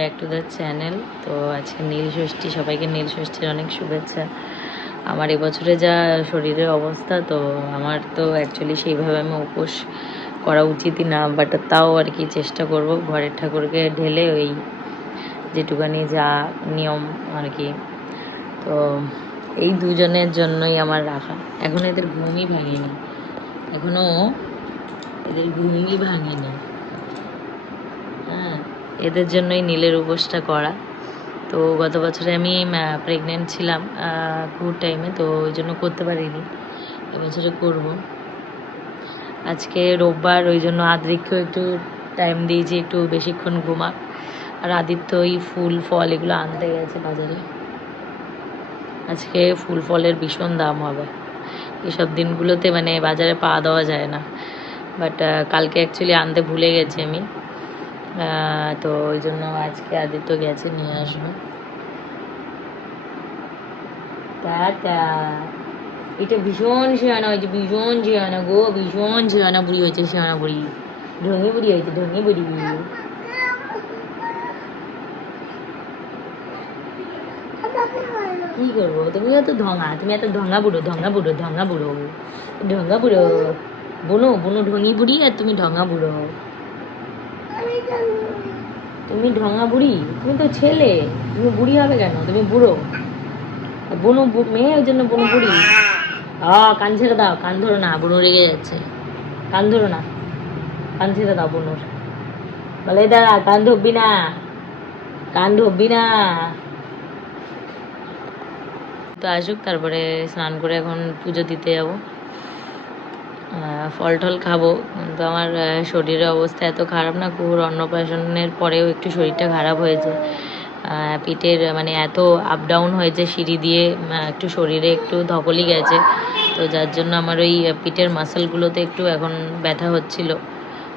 Back to the channel তো আজকে নীল ষষ্ঠী, সবাইকে নীল ষষ্ঠীর অনেক শুভেচ্ছা। আমার এবছরে যা শরীরের অবস্থা, তো আমার তো অ্যাকচুয়ালি সেইভাবে আমি উপোস করা উচিতই না বাট তাও আর কি চেষ্টা করব। ঘরের ঠাকুরকে ঢেলে ওই যেটুকানি যা নিয়ম আর কি। তো এই দুজনের জন্যই আমার রাখা। এখন এদের ঘুমই ভাঙেনি। এখনও এদের ঘুমই ভাঙেনি। এদের জন্যই নীলের উপোসটা করা। তো গত বছরে আমি প্রেগনেন্ট ছিলাম কুর টাইমে তো ওই জন্য করতে পারিনি। এবছরে করব। আজকে রোববার, ওই জন্য আদ্রিককেও একটু টাইম দিয়েছি একটু বেশিক্ষণ ঘুমাক আর আদিত্য ওই ফুল, ফল এগুলো আনতে গেছে বাজারে। আজকে ফুল, ফলের ভীষণ দাম হবে। এসব দিনগুলোতে মানে বাজারে পা দেওয়া যায় না। বাট কালকে অ্যাকচুয়ালি আনতে ভুলে গেছি আমি। তো ওই জন্য আজকে আদিত্য গেছে, নিয়ে আসবে। এটা ভীষণ শিয়ানা হয়েছে, ভীষণ শিয়ানা গো, ভীষণ শিয়ানা বুড়ি হয়েছে, শিয়ানা বুড়ি। ঢঙ্গি বুড়ি হয়েছে ঢঙ্গি বুড়ি। কি করব? তুমি তো ঢঙা তুমি এত ঢঙা বুড়ো ঢঙা বুড়ো ঢঙা বুড়ো ঢঙা বুড়ো। বুনো বুনো ঢঙ্গি বুড়ি আর তুমি ঢঙা বুড়ো। তুমি ঢঙা বুড়ি? তুমি তো ছেলে। তুমি বুড়ি হবে কেন? তুমি বুড়ো। বনু মেয়ে ওই জন্য বুনো বুড়ি। আ, কান ছেড়ে দাও। কান ধরো না, বুনো রেগে যাচ্ছে। কান ধরো না। কান ছেড়ে দাও বুনোর। বলে দাঁড়া, কান ধরবি না। কান ধরবি না। তো আসুক, তারপরে স্নান করে এখন পুজো দিতে যাব। ফল টল খাব। কিন্তু আমার শরীরের অবস্থা এত খারাপ না কুকুর অন্নপ্রাশনের পরেও একটু শরীরটা খারাপ হয়েছে। পিঠের মানে এত আপ ডাউন হয়েছে, সিঁড়ি দিয়ে একটু শরীরে একটু ধকলি গেছে। তো যার জন্য আমার ওই পিঠের মাসেলগুলোতে একটু এখন ব্যথা হচ্ছিল।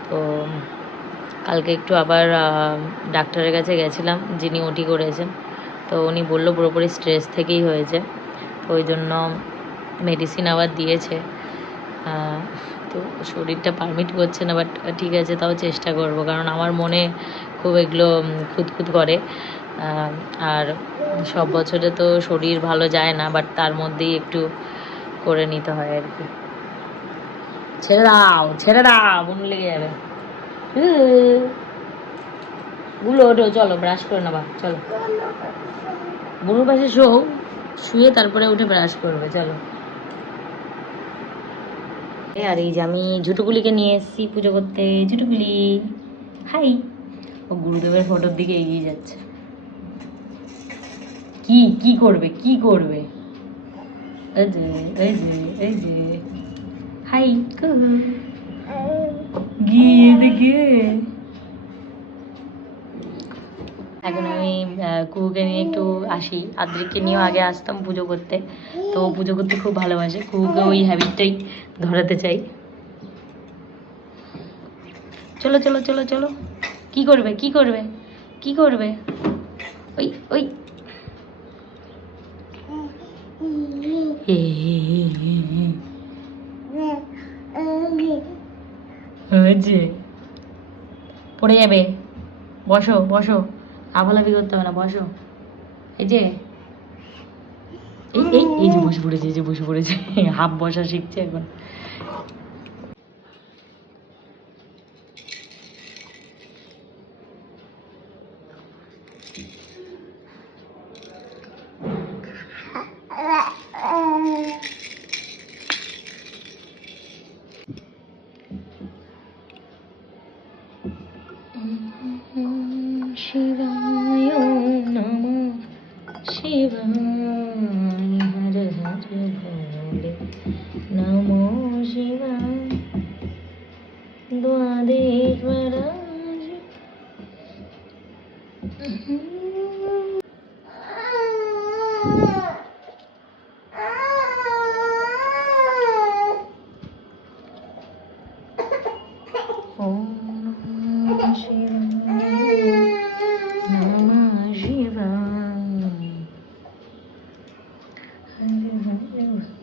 তো কালকে একটু আবার ডাক্তারের কাছে গেছিলাম, যিনি ওটি করেছেন। তো উনি বলল পুরোপুরি স্ট্রেস থেকেই হয়েছে। তো ওই জন্য মেডিসিন আবার দিয়েছে। তো শরীরটা পারমিট করছে না বাট ঠিক আছে তাও চেষ্টা করব। কারণ আমার মনে খুব এগুলো খুঁতখুত করে। আর সব বছরে তো শরীর ভালো যায় না বাট তার মধ্যেই একটু করে নিতে হয় আর কি। ছেড়ে দাও ছেড়ে দাও বোন লেগে যাবে। হুম। গুলো ওঠো চলো ব্রাশ করে নেবা চলো। বুনুর পাশে শো শুয়ে তারপরে উঠে ব্রাশ করবে চলো। আর এই যে আমি ঝুটুগুলিকে নিয়ে এসেছি পুজো করতে। ঝুটুগুলি হাই। ও গুরুদেবের ফটোর দিকে এগিয়ে যাচ্ছে। কি কি করবে কি করবে? যে, এই যে এই যে। হাই, গিয়ে দেখে। এখন আমি কুকুকে নিয়ে একটু আসি। আদ্রিককে নিয়েও আগে আসতাম পুজো করতে। তো পুজো করতে খুব ভালোবাসে। কুকুকে ওই হ্যাবিটটাই ধরাতে চাই। চলো চলো চলো চলো। কি করবে? কি করবে? কি করবে? ওই ওই। পড়ে যাবে। বসো বসো। আফালাফি করতে হবে না, বসো। এই যে এই এই যে বসে পড়েছে, এই যে বসে পড়েছে, হাফ বসা শিখছে এখন। Ăn thêm.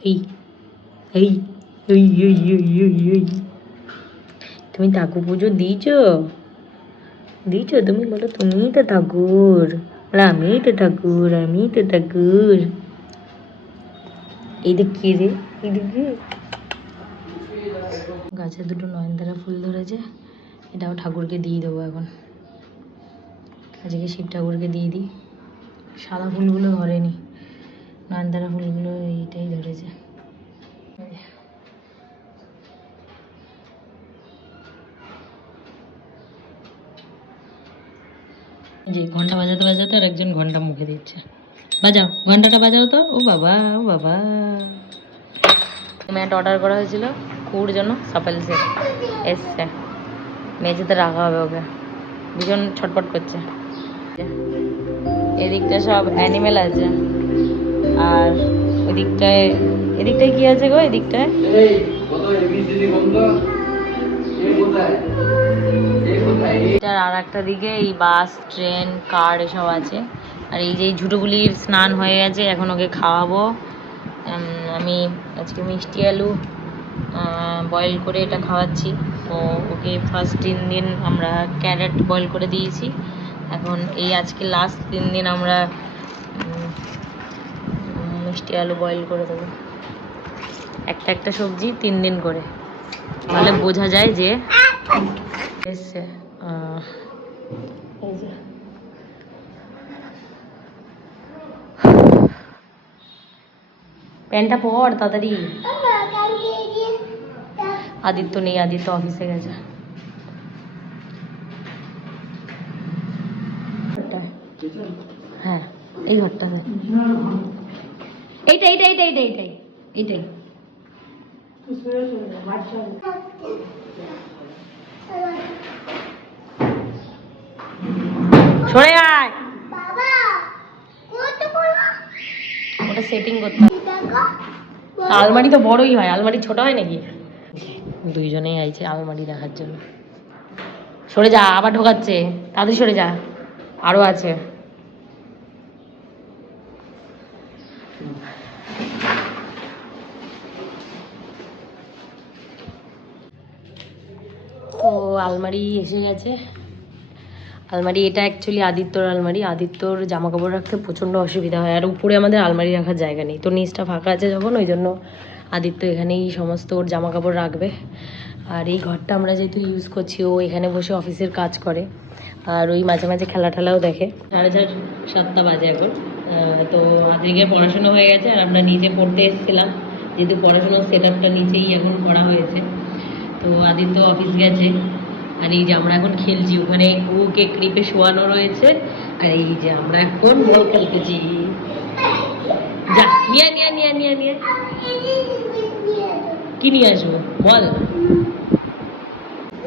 এই এই এই এই এই এই তুমি ঠাকুর পুজো দিয়েছ দিয়েছ তুমি বলো তুমি তো ঠাকুর বলো আমিই তো ঠাকুর আমি তো ঠাকুর এইদিক কি রে এইদিকে গাছে দুটো নয়নতারা ফুল ধরেছে এটাও ঠাকুরকে দিয়ে দেবো এখন আজকে শিব ঠাকুরকে দিয়ে দিই সাদা ফুলগুলো ধরেনি নয়নতারা ফুলগুলো এইটাই ধরেছে। যে ঘণ্টা বাজাতে বাজাতে আর একজন ঘণ্টা মুখে দিচ্ছে। বাজাও ঘন্টাটা বাজাও তো। ও বাবা ও বাবা। ম্যাট অর্ডার করা হয়েছিল। কুর জন্য সাপেলসে এসছে। মেঝেতে রাখা হবে ওকে। ভীষণ ছটপট করছে। এদিকটা সব অ্যানিমেল আছে। আর ওদিকটায় এদিকটায় কি আছে গো? এদিকটায়? এটার আর একটা দিকে এই বাস ট্রেন কার এসব আছে। আর এই যে ঝুটোগুলির স্নান হয়ে গেছে এখন ওকে খাওয়াবো। আমি আজকে মিষ্টি আলু বয়েল করে এটা খাওয়াচ্ছি। তো ওকে ফার্স্ট তিন দিন আমরা ক্যারেট বয়েল করে দিয়েছি। এখন এই আজকে লাস্ট তিন দিন আমরা মিষ্টি আলু বয়েল করে দেবো। একটা একটা সবজি তিন দিন করে। তাহলে বোঝা যায় যে প্যান্টটা পর তাড়াতাড়ি। আদিত্য নেই, আদিত্য অফিসে গেছে। হ্যাঁ এই ঘরটাতে এইটা এইটা এইটা এইটা এইটাই এইটাই। সরে আয়। ওটা সেটিং করতে। আলমারি তো বড়ই হয় আলমারি ছোট হয় নাকি? দুইজনেই আইছে আলমারি দেখার জন্য। সরে যা আবার ঢোকাচ্ছে। তাড়াতাড়ি সরে যা। আরও আছে। তো আলমারি এসে গেছে। আলমারি, এটা অ্যাকচুয়ালি আদিত্যর আলমারি। আদিত্যর জামা কাপড় রাখতে প্রচণ্ড অসুবিধা হয়। আর উপরে আমাদের আলমারি রাখার জায়গা নেই। তো নিচটা ফাঁকা আছে যখন, ওই জন্য আদিত্য এখানেই সমস্ত ওর জামা কাপড় রাখবে। আর এই ঘরটা আমরা যেহেতু ইউজ করছি, ও এখানে বসে অফিসের কাজ করে। আর ওই মাঝে মাঝে খেলা ঠেলাও দেখে। সাড়ে চার, সাতটা বাজে এখন। তো আজকে পড়াশোনা হয়ে গেছে। আর আমরা নিচে পড়তে এসেছিলাম। যেহেতু পড়াশোনার সেট আপটা নিচেই এখন করা হয়েছে। তো আদিত্য অফিস গেছে। আর এই যে আমরা এখন খেলছি, ওখানে ওকে ক্রিপে শোয়ানো রয়েছে। আর এই যে আমরা এখন বল খেলতেছি। যা, নিয়ে নিয়ে নিয়ে নিয়ে নিয়ে কি নিয়ে আসব? বল।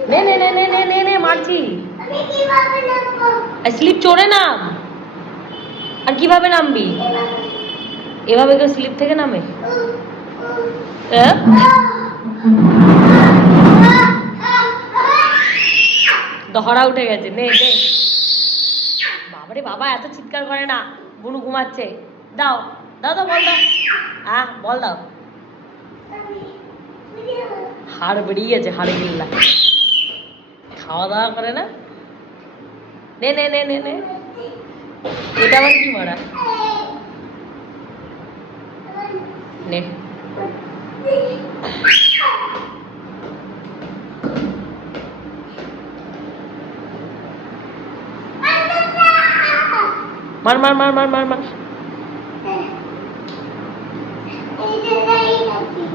নে নে নে নে নে নে নে, মারছি। স্লিপ চড়ে নাম। আর কীভাবে নামবি? এভাবে কেউ স্লিপ থেকে নামে? হ্যাঁ? দহরা উঠে গেছে। নে নে। বাবারে বাবা এত চিৎকার করে না বুনু ঘুমাচ্ছে দাও দাও দাও বল দাও হ্যাঁ বল দাও হাড় বেরিয়ে গেছে হাড়ে গিল্লা খাওয়া দাওয়া করে না নে নে নে নে নে এটা আবার কি মারা নে মার মার মার মার মার মার।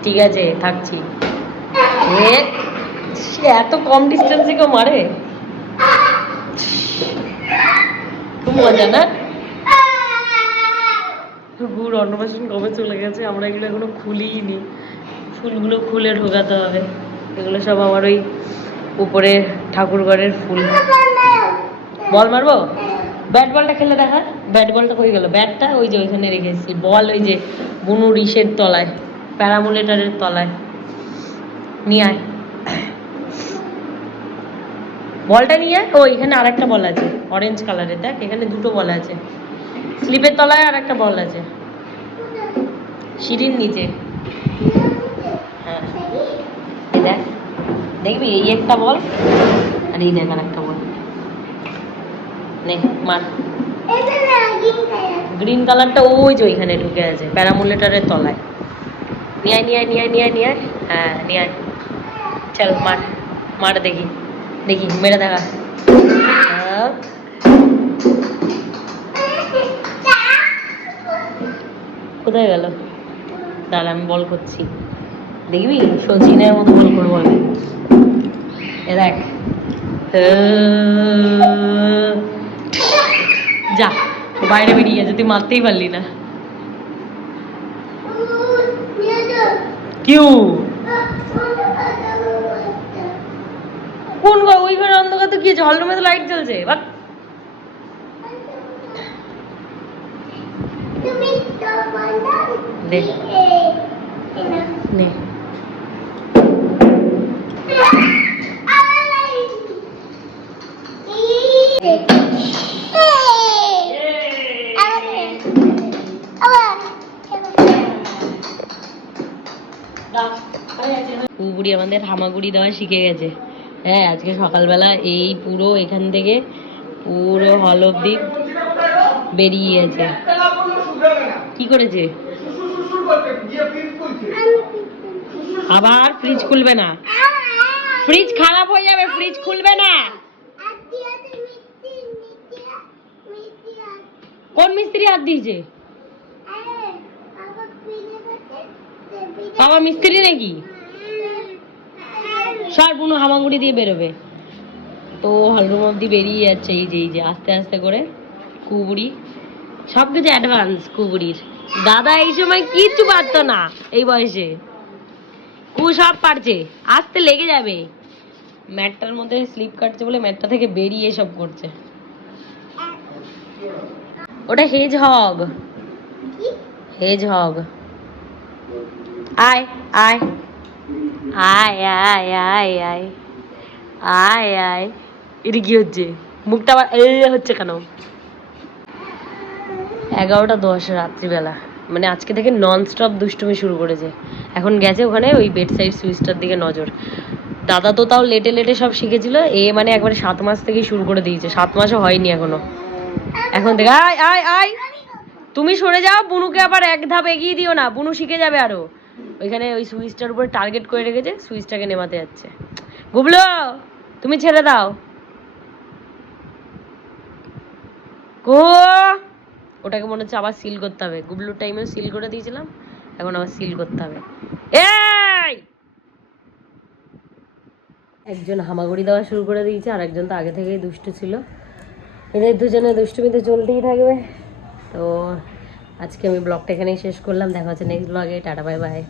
ঠিক আছে, থাকছি। এত কম ডিস্টেন্সে কেউ মারে। খুব মজা, না? গুড় অন্নপ্রাশন কবে চলে গেছে? আমরা এগুলো এখনও খুলিই নি ফুলগুলো খুলে ঢোকাতে হবে। এগুলো সব আমার ওই উপরে ঠাকুর ঘরের ফুল। বল মারবো? ব্যাট বলটা খেলে দেখা? ব্যাট বলটা কই গেল। ব্যাটটা ওই যে ওইখানে রেখেছি। বল ওই যে বুনুর ইসের তলায় প্যারামুলেটারের তলায়। নিয়ে আয়। বলটা নিয়ে আয়। ও, এখানে আরেকটা বল আছে। অরেঞ্জ কালারের দেখ, এখানে দুটো বল আছে। স্লিপের তলায় আর একটা বল আছে। সিঁড়ির নিচে। হ্যাঁ। দেখ, দেখবি, এই একটা বল আর এই দেখ আর একটা বল। নে মার। গ্রিন কালারটা ওই যে ওইখানে ঢুকে আছে প্যারামুলেটারের তলায়। নিয়ে নিয়ে নিয়ে নিয়ে নিয়ে হ্যাঁ নিয়ে চল মার মার দেখি। দেখি মেরে দেখা। হ্যাঁ। কোথায় গেল? দাঁড়া আমি বল করছি। দেখবি? সচিনের মতো বল করব আমি। এ দেখ। আহ, যা, বাইরে বেরিয়ে গেছে তুই মারতেই পারলি না। কিউ? কোন ঘর? ওই ঘরে অন্ধকার তো কি হল রুমে তো লাইট জ্বলছে বাট দে নে। পুবুড়ি আমাদের হামাগুড়ি দেওয়া শিখে গেছে। হ্যাঁ আজকে সকালবেলা এই পুরো এখান থেকে পুরো হল অব্দি বেরিয়ে গেছে। কি করেছে? আবার ফ্রিজ খুলবে না? ফ্রিজ খারাপ হয়ে যাবে ফ্রিজ খুলবে না। কোন মিস্ত্রি হাত দিয়েছে? বাবা মিস্ত্রি নাকি? সর বুনো হামাগুড়ি দিয়ে বেরোবে। তো হলরুম অব্দি বেরিয়ে যাচ্ছে এই যে এই যে আস্তে আস্তে করে কুবুড়ি। সব কিছু অ্যাডভান্স কুবুড়ির। দাদা এই সময় কিচ্ছু পারতো না এই বয়সে। কু সব পারছে আসতে লেগে যাবে। ম্যাটটার মধ্যে স্লিপ কাটছে বলে ম্যাটটা থেকে বেরিয়ে সব করছে। ওটা হেজ হগ। Hedge hog. আয় আয়। আয় আয় আয় আয়। আয় আয়। এটা কি হচ্ছে? মুখটা আবার হচ্ছে কেন? এগারোটা দশ রাত্রিবেলা। মানে আজকে থেকে নন স্টপ দুষ্টুমি শুরু করেছে। এখন গেছে ওখানে ওই বেড সাইড সুইচটার দিকে নজর। দাদা তো তাও লেটে লেটে সব শিখেছিল। এ মানে একবারে সাত মাস থেকেই শুরু করে দিয়েছে। সাত মাসও হয়নি এখনও। এখন থেকে আয় আয় আয়। তুমি সরে যাও, বুনুকে আবার এক ধাপ এগিয়ে দিও না। বুনু শিখে যাবে আরও। ওইখানে ওই সুইচটার উপরে টার্গেট করে রেখেছে, সুইচটাকে নেমাতে যাচ্ছে। গুবলো, তুমি ছেড়ে দাও। গো ওটাকে মনে হচ্ছে আবার সিল করতে হবে। গুবলুর টাইমেও সিল করে দিয়েছিলাম, এখন আবার সিল করতে হবে। এই! একজন হামাগুড়ি দেওয়া শুরু করে দিয়েছে, আর একজন তো আগে থেকেই দুষ্টু ছিল। এদের দুজনে দুষ্টুমি তো চলতেই থাকবে। তো আজকে আমি ব্লগটা এখানেই শেষ করলাম। দেখা হচ্ছে নেক্সট ব্লগে টাটা বাই বাই